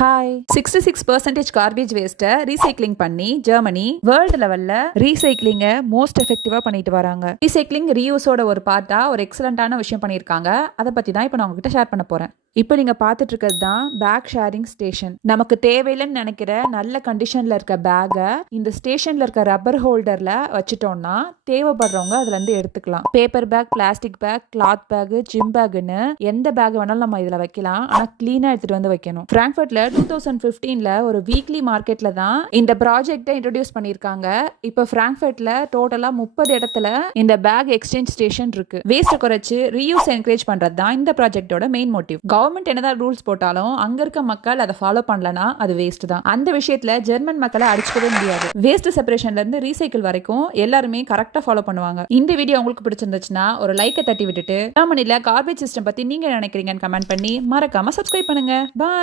Hi 66% garbage வேஸ்ட்டை recycling பண்ணி Germany world லெவல்ல ரீசைக்ளிங்கை most எஃபெக்டிவா பண்ணிட்டு வராங்க. ரீசைக்ளிங் ரீயூஸோட ஒரு பார்ட்டா ஒரு எக்ஸலண்டான விஷயம் பண்ணியிருக்காங்க. அதை பத்தி தான் இப்போ நான் உங்ககிட்ட ஷேர் பண்ண போறேன். இப்போ நீங்க பார்த்துட்டு இருக்கிறது தான் பேக் ஷேரிங் ஸ்டேஷன். நமக்கு தேவையில்லைன்னு நினைக்கிற நல்ல கண்டிஷன்ல இருக்க பேக்கை இந்த ஸ்டேஷன்ல இருக்க ரப்பர் ஹோல்டர்ல வச்சுட்டோம்னா தேவைப்படுறவங்க அதுல இருந்து எடுத்துக்கலாம். Paper bag, plastic bag, cloth bag, gym பேக்னு எந்த பேக் வேணாலும் நம்ம இதுல வைக்கலாம். ஆனா கிளீனா எடுத்துட்டு வந்து வைக்கணும். பிராங்க்ஃபர்ட்ல 2015ல ஒரு வீக்லி மார்க்கெட்ல தான் இந்த ப்ராஜெக்டை இன்ட்ரோடியூஸ் பண்ணியிருக்காங்க. இப்போ பிராங்க்ஃபர்ட்ல டோட்டலா 30 இடத்துல இந்த பேக் எக்ஸ்சேஞ்ச் ஸ்டேஷன் இருக்கு. வேஸ்ட் குறைச்சு ரீயூஸ் என்கரேஜ் பண்றது தான் இந்த ப்ராஜெக்டோட மெயின் மோட்டிவ். கவர்மெண்ட் என்னதான் ரூல்ஸ் போட்டாலும் அங்க இருக்க மக்கள் அதை ஃபாலோ பண்ணலனா அது வேஸ்ட் தான். அந்த விஷயத்துல ஜெர்மன் மக்களை அடிச்சுக்கவே முடியாது. வேஸ்ட் செப்பரேஷன்ல இருந்து ரீசைக்கிள் வரைக்கும் எல்லாருமே கரெக்டா ஃபாலோ பண்ணுவாங்க. இந்த வீடியோ உங்களுக்கு பிடிச்சிருந்துச்சுன்னா ஒரு லைக்கை தட்டி விட்டுட்டு ஜெர்மனில கார்பேஜ் சிஸ்டம் பத்தி நீங்க நினைக்கிறீங்கன்னு கமெண்ட் பண்ணி மறக்காம சப்ஸ்கிரைப் பண்ணுங்க. பாய்.